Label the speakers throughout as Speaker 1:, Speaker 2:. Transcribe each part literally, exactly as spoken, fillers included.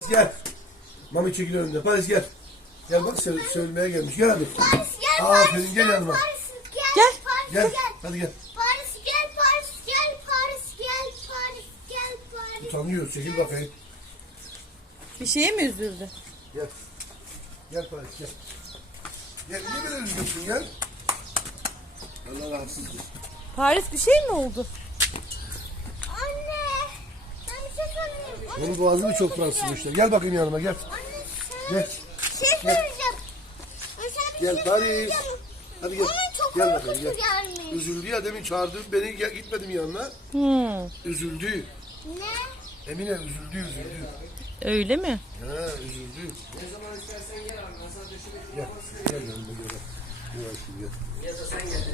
Speaker 1: gel. Mami çekil önünde. Paris gel. Gel bak sö- söylemeye gelmiş. Gel hadi.
Speaker 2: Paris gel.
Speaker 1: Aferin gel yanıma.
Speaker 2: Paris gel.
Speaker 3: Gel.
Speaker 2: Paris
Speaker 1: Gel.
Speaker 2: gel.
Speaker 1: Hadi gel.
Speaker 2: Paris gel. Paris gel. Paris gel. Paris gel. Paris.
Speaker 1: Utanıyor. Çekil bakayım.
Speaker 3: Bir şeye mi üzüldü?
Speaker 1: Gel. Gel Paris gel. Gel. Niye böyle üzgünsün gel. Allah rahatsızdır.
Speaker 3: Paris bir şey mi oldu?
Speaker 2: Anne. Ben bir şey söyleyeyim.
Speaker 1: Onun boğazını çok Fransızmışlar. Gel bakayım yanıma gel.
Speaker 2: Anne sen
Speaker 1: Gel.
Speaker 2: bir şey söyleyeceğim. Ben sana bir
Speaker 1: Gel
Speaker 2: şey
Speaker 1: Paris.
Speaker 2: söyleyeceğim.
Speaker 1: Hadi gel.
Speaker 2: Onun çok
Speaker 1: Gel
Speaker 2: uykusu
Speaker 1: bakalım gel.
Speaker 2: gelmiş.
Speaker 1: Üzüldü ya demin çağırdı beni gel, gitmedim yanına.
Speaker 3: Hmm.
Speaker 1: Üzüldü.
Speaker 2: Ne?
Speaker 1: Emine üzüldü üzüldü.
Speaker 3: Öyle mi?
Speaker 1: Ha üzüldü. Ne zaman istersen gel abi. Gel. Gel yanıma gel. Gel şimdi gel. Ya da sen gel.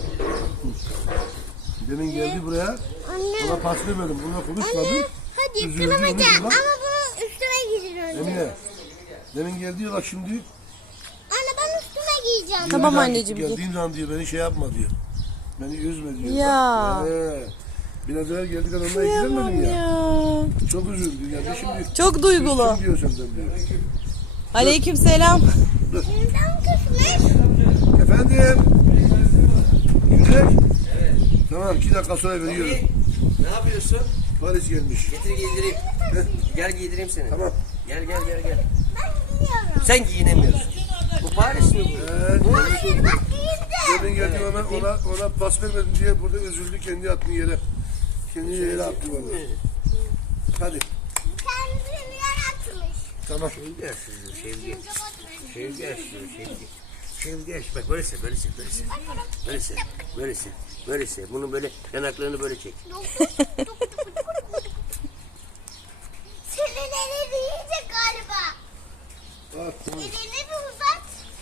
Speaker 1: Demin geldi buraya.
Speaker 2: Anne.
Speaker 1: Ona pas vermedim. Bununla konuşmadım.
Speaker 2: Anne. Hadi
Speaker 1: Üzüldü,
Speaker 2: yıkanamayacağım
Speaker 1: üzüldü
Speaker 2: ama
Speaker 1: bak.
Speaker 2: bunu üstüme giydir önce.
Speaker 1: Emine. Demin geldi ya bak şimdi.
Speaker 2: Anne ben üstüme giyeceğim.
Speaker 3: Tamam
Speaker 1: Bir daha
Speaker 3: anneciğim, giy.
Speaker 1: Geldiğin zaman diyor beni şey yapma diyor. Beni üzme diyor.
Speaker 3: Ya.
Speaker 1: Bak. He. Biraz evvel geldik onunla
Speaker 3: Kıyamam
Speaker 1: ilgilenmedim ya.
Speaker 3: ya.
Speaker 1: Çok üzüldü. Yani şimdi
Speaker 3: Çok duygulu.
Speaker 1: Kim diyor senden diyor.
Speaker 3: Aleykümselam.
Speaker 2: Şimdiden kısmış.
Speaker 1: Efendim. Güzel. Evet. Tamam iki dakika sonra veriyorum.
Speaker 4: Ne yapıyorsun?
Speaker 1: Paris gelmiş.
Speaker 4: Getir giydireyim. Gel giydireyim seni.
Speaker 1: Tamam.
Speaker 4: Gel gel gel gel.
Speaker 2: Ben giyiyorum.
Speaker 4: Sen giyinemiyorsun. Bu Paris mi bu?
Speaker 1: Evet.
Speaker 2: Hayır bak giydim.
Speaker 1: Demin geldi ona, ona, ona pas vermedim diye burada üzüldü kendi attığın yere. Kendi yere attı bana. Hadi.
Speaker 2: Kendini yaratmış.
Speaker 1: Tamam.
Speaker 4: Sevgi aşkı, sevgi. Sevgi aşkı, sevgi. Sevgi aşkı. Bak böylese, böylese, böylese. Böylese, böylese, böylese. Bunu böyle, yanaklarını böyle çek.
Speaker 2: Senin elini yiyecek galiba.
Speaker 1: Bak, tamam.
Speaker 2: Elini bir uzat.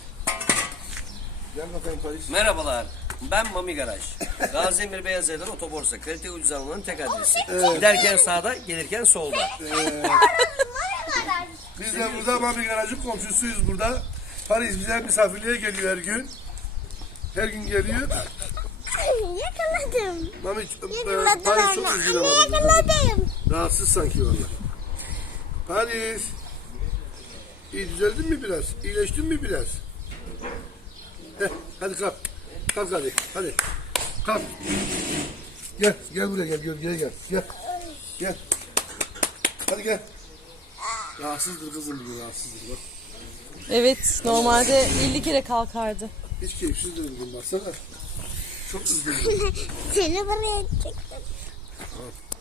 Speaker 1: Gel bakayım Paris.
Speaker 4: Merhabalar. Ben Mami Garaj. Gazi Emir Beyaz Evler Otoborsa. Kalite ucuz almanın tek adresi. Giderken sağda, gelirken solda.
Speaker 2: Numaralar.
Speaker 1: Biz de burada Mami Garaj'ın komşusuyuz burada. Paris bize misafirliğe geliyor her gün. Her gün geliyor.
Speaker 2: Yakaladım.
Speaker 1: Mami, e,
Speaker 2: Yakaladım
Speaker 1: Paris çok
Speaker 2: anne.
Speaker 1: üzgün
Speaker 2: Anne
Speaker 1: ama.
Speaker 2: yakaladım.
Speaker 1: Rahatsız sanki valla. Paris. İyi düzeldin mi biraz? İyileştin mi biraz? Heh, hadi kalk. Kalk hadi. Hadi. Kalk. Gel. Gel buraya gel. Gölgeye gel. Gel. Gel. Hadi gel. Rahatsızdır kızım bugün. Rahatsızdır bak.
Speaker 3: Evet, normalde elli kere kalkardı.
Speaker 1: Hiç keyifsizdir bugün baksana. Çok üzgünüm.
Speaker 2: Seni buraya çektim.